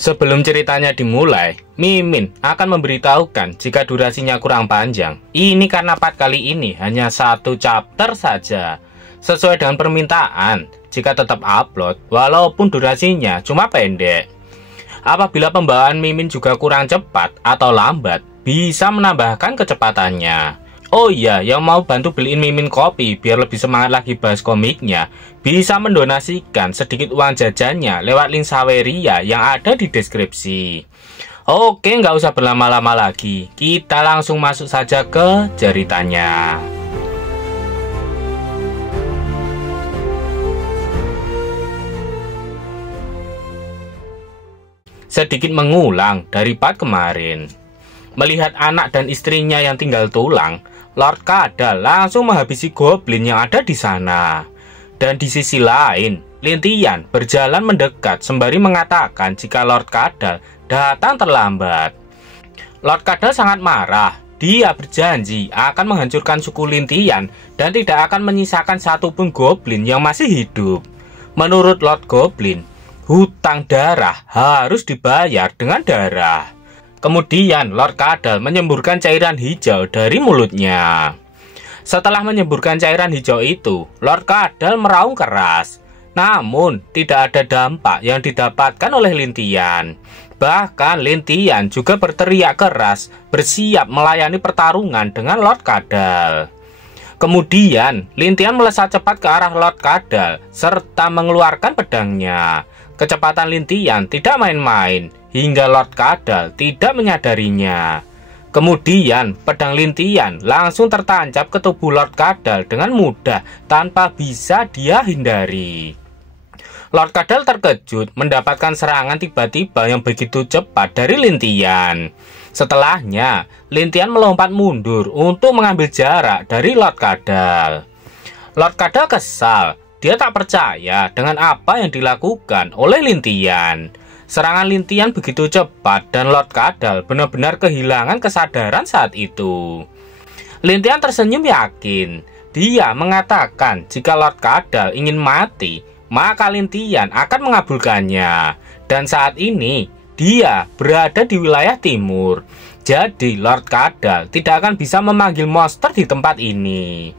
Sebelum ceritanya dimulai, Mimin akan memberitahukan jika durasinya kurang panjang. Ini karena part kali ini hanya satu chapter saja. Sesuai dengan permintaan, jika tetap upload, walaupun durasinya cuma pendek. Apabila pembawaan Mimin juga kurang cepat atau lambat, bisa menambahkan kecepatannya. Oh iya, yang mau bantu beliin Mimin kopi biar lebih semangat lagi bahas komiknya, bisa mendonasikan sedikit uang jajannya lewat link Saweria yang ada di deskripsi. Oke, nggak usah berlama-lama lagi, kita langsung masuk saja ke ceritanya. Sedikit mengulang dari part kemarin. Melihat anak dan istrinya yang tinggal tulang, Lord Kadal langsung menghabisi goblin yang ada di sana. Dan di sisi lain, Lintian berjalan mendekat sembari mengatakan jika Lord Kadal datang terlambat. Lord Kadal sangat marah. Dia berjanji akan menghancurkan suku Lintian dan tidak akan menyisakan satupun goblin yang masih hidup. Menurut Lord Goblin, hutang darah harus dibayar dengan darah. Kemudian Lord Kadal menyemburkan cairan hijau dari mulutnya. Setelah menyemburkan cairan hijau itu, Lord Kadal meraung keras. Namun tidak ada dampak yang didapatkan oleh Lintian. Bahkan Lintian juga berteriak keras, bersiap melayani pertarungan dengan Lord Kadal. Kemudian Lintian melesat cepat ke arah Lord Kadal serta mengeluarkan pedangnya. Kecepatan Lintian tidak main-main, hingga Lord Kadal tidak menyadarinya. Kemudian pedang Lintian langsung tertancap ke tubuh Lord Kadal dengan mudah tanpa bisa dia hindari. Lord Kadal terkejut mendapatkan serangan tiba-tiba yang begitu cepat dari Lintian. Setelahnya, Lintian melompat mundur untuk mengambil jarak dari Lord Kadal. Lord Kadal kesal. Dia tak percaya dengan apa yang dilakukan oleh Lintian. Serangan Lintian begitu cepat dan Lord Kadal benar-benar kehilangan kesadaran saat itu. Lintian tersenyum yakin. Dia mengatakan jika Lord Kadal ingin mati, maka Lintian akan mengabulkannya. Dan saat ini, dia berada di wilayah timur. Jadi Lord Kadal tidak akan bisa memanggil monster di tempat ini.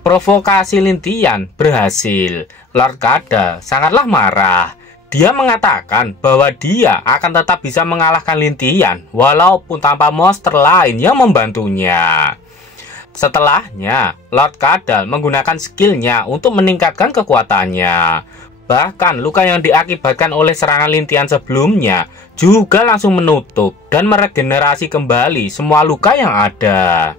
Provokasi Lintian berhasil. Lord Kadal sangatlah marah. Dia mengatakan bahwa dia akan tetap bisa mengalahkan Lintian walaupun tanpa monster lain yang membantunya. Setelahnya, Lord Kadal menggunakan skillnya untuk meningkatkan kekuatannya. Bahkan luka yang diakibatkan oleh serangan Lintian sebelumnya juga langsung menutup dan meregenerasi kembali semua luka yang ada.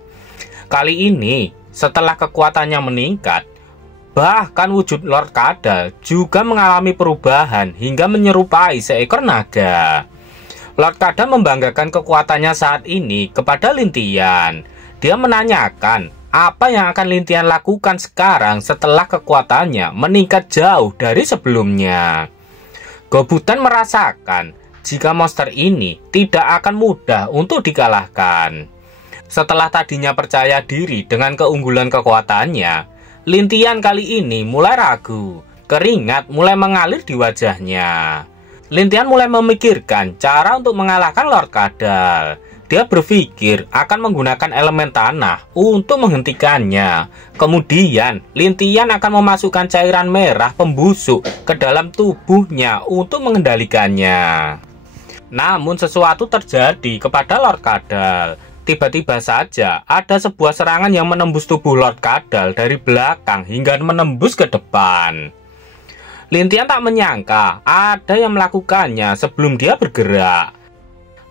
Kali ini, setelah kekuatannya meningkat, bahkan wujud Lord Kadal juga mengalami perubahan hingga menyerupai seekor naga. Lord Kadal membanggakan kekuatannya saat ini kepada Lintian. Dia menanyakan apa yang akan Lintian lakukan sekarang setelah kekuatannya meningkat jauh dari sebelumnya. Gobutan merasakan jika monster ini tidak akan mudah untuk dikalahkan. Setelah tadinya percaya diri dengan keunggulan kekuatannya, Lintian kali ini mulai ragu. Keringat mulai mengalir di wajahnya. Lintian mulai memikirkan cara untuk mengalahkan Lord Kadal. Dia berpikir akan menggunakan elemen tanah untuk menghentikannya. Kemudian, Lintian akan memasukkan cairan merah pembusuk ke dalam tubuhnya untuk mengendalikannya. Namun sesuatu terjadi kepada Lord Kadal. Tiba-tiba saja ada sebuah serangan yang menembus tubuh Lord Kadal dari belakang hingga menembus ke depan. Lintian tak menyangka ada yang melakukannya sebelum dia bergerak.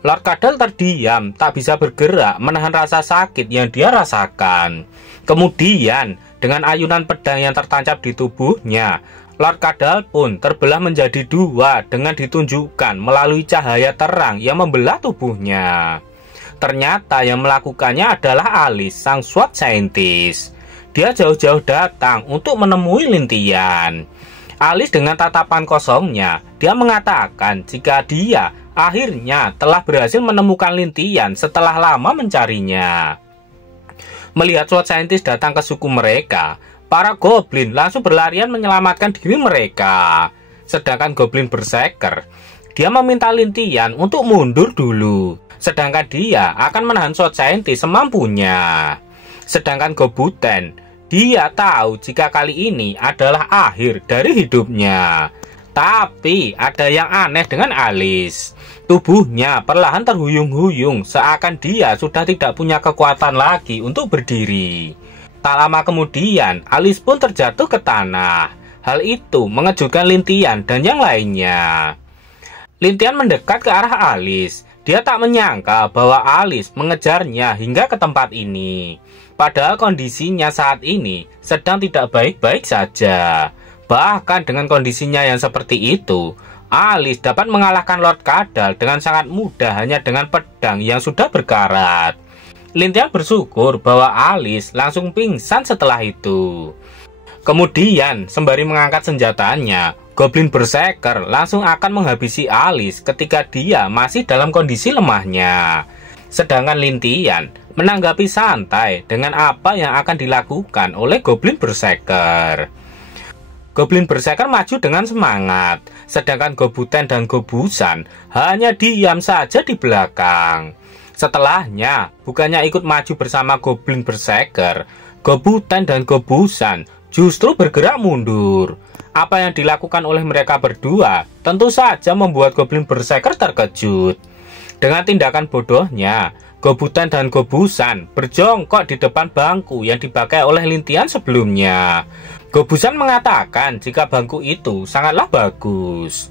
Lord Kadal terdiam, tak bisa bergerak, menahan rasa sakit yang dia rasakan. Kemudian, dengan ayunan pedang yang tertancap di tubuhnya, Lord Kadal pun terbelah menjadi dua dengan ditunjukkan melalui cahaya terang yang membelah tubuhnya. Ternyata yang melakukannya adalah Alice, sang SWAT scientist. Dia jauh-jauh datang untuk menemui Lintian. Alice dengan tatapan kosongnya, dia mengatakan jika dia akhirnya telah berhasil menemukan Lintian setelah lama mencarinya. Melihat SWAT scientist datang ke suku mereka, para goblin langsung berlarian menyelamatkan diri mereka. Sedangkan goblin berserker Dia meminta Lintian untuk mundur dulu, sedangkan dia akan menahan SWOT Scientist semampunya. Sedangkan Gobuten, dia tahu jika kali ini adalah akhir dari hidupnya. Tapi ada yang aneh dengan Alice. Tubuhnya perlahan terhuyung-huyung, seakan dia sudah tidak punya kekuatan lagi untuk berdiri. Tak lama kemudian, Alice pun terjatuh ke tanah. Hal itu mengejutkan Lintian dan yang lainnya. Lintian mendekat ke arah Alice. Dia tak menyangka bahwa Alice mengejarnya hingga ke tempat ini. Padahal kondisinya saat ini sedang tidak baik-baik saja. Bahkan dengan kondisinya yang seperti itu, Alice dapat mengalahkan Lord Kadal dengan sangat mudah hanya dengan pedang yang sudah berkarat. Lintian bersyukur bahwa Alice langsung pingsan setelah itu. Kemudian, sembari mengangkat senjatanya, Goblin Berserker langsung akan menghabisi Alice ketika dia masih dalam kondisi lemahnya. Sedangkan Lintian menanggapi santai dengan apa yang akan dilakukan oleh Goblin Berserker. Goblin Berserker maju dengan semangat, sedangkan Gobuten dan Gobusan hanya diam saja di belakang. Setelahnya, bukannya ikut maju bersama Goblin Berserker, Gobuten dan Gobusan justru bergerak mundur. Apa yang dilakukan oleh mereka berdua tentu saja membuat Goblin Berserker terkejut. Dengan tindakan bodohnya, Gobuten dan Gobusan berjongkok di depan bangku yang dipakai oleh Lintian sebelumnya. Gobusan mengatakan jika bangku itu sangatlah bagus.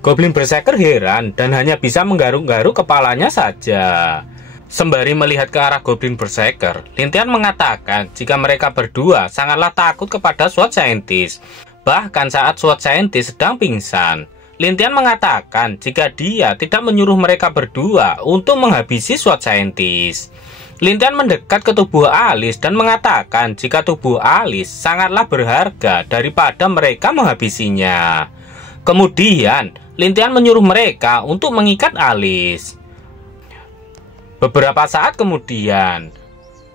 Goblin Berserker heran dan hanya bisa menggaruk-garuk kepalanya saja. Sembari melihat ke arah Goblin Berserker, Lintian mengatakan jika mereka berdua sangatlah takut kepada SWOT Scientist. Bahkan saat SWOT Scientist sedang pingsan, Lintian mengatakan jika dia tidak menyuruh mereka berdua untuk menghabisi SWOT Scientist. Lintian mendekat ke tubuh Alice dan mengatakan jika tubuh Alice sangatlah berharga daripada mereka menghabisinya. Kemudian, Lintian menyuruh mereka untuk mengikat Alice. Beberapa saat kemudian,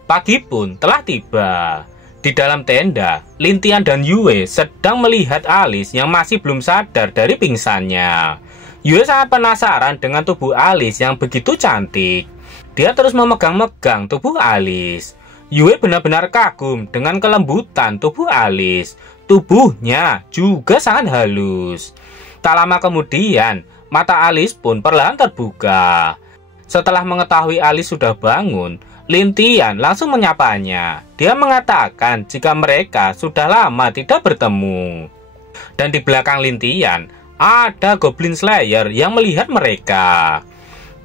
pagi pun telah tiba. Di dalam tenda, Lintian dan Yue sedang melihat Alice yang masih belum sadar dari pingsannya. Yue sangat penasaran dengan tubuh Alice yang begitu cantik. Dia terus memegang-megang tubuh Alice. Yue benar-benar kagum dengan kelembutan tubuh Alice. Tubuhnya juga sangat halus. Tak lama kemudian, mata Alice pun perlahan terbuka. Setelah mengetahui Alice sudah bangun, Lintian langsung menyapanya. Dia mengatakan jika mereka sudah lama tidak bertemu. Dan di belakang Lintian, ada Goblin Slayer yang melihat mereka.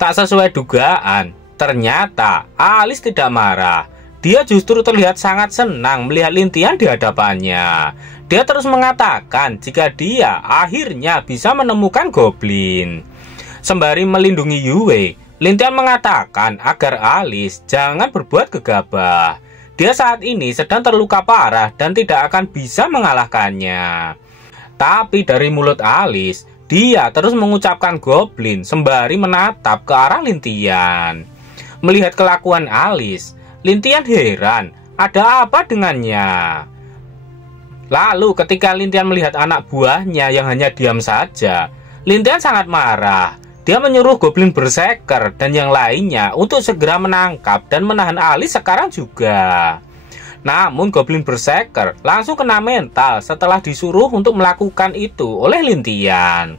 Tak sesuai dugaan, ternyata Alice tidak marah. Dia justru terlihat sangat senang melihat Lintian di hadapannya. Dia terus mengatakan jika dia akhirnya bisa menemukan Goblin. Sembari melindungi Yue, Lintian mengatakan agar Alice jangan berbuat gegabah. Dia saat ini sedang terluka parah dan tidak akan bisa mengalahkannya. Tapi dari mulut Alice, dia terus mengucapkan Goblin sembari menatap ke arah Lintian. Melihat kelakuan Alice, Lintian heran, ada apa dengannya? Lalu ketika Lintian melihat anak buahnya yang hanya diam saja, Lintian sangat marah. Dia menyuruh Goblin Berserker dan yang lainnya untuk segera menangkap dan menahan Alice sekarang juga. Namun Goblin Berserker langsung kena mental setelah disuruh untuk melakukan itu oleh Lintian.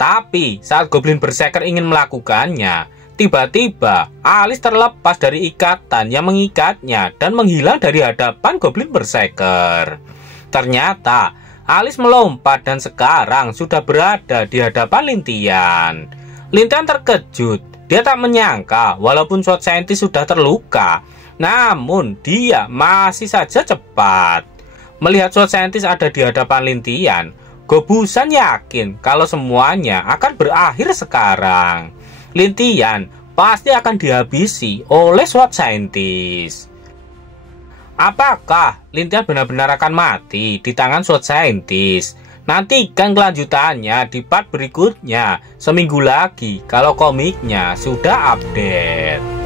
Tapi saat Goblin Berserker ingin melakukannya, tiba-tiba Alice terlepas dari ikatan yang mengikatnya dan menghilang dari hadapan Goblin Berserker. Ternyata Alice melompat dan sekarang sudah berada di hadapan Lintian. Lintian terkejut. Dia tak menyangka walaupun SWOT Scientist sudah terluka, namun dia masih saja cepat. Melihat SWOT Scientist ada di hadapan Lintian, Gobusan yakin kalau semuanya akan berakhir sekarang. Lintian pasti akan dihabisi oleh SWOT Scientist. Apakah Lintian benar-benar akan mati di tangan SWOT Scientist? Nantikan kelanjutannya di part berikutnya seminggu lagi kalau komiknya sudah update.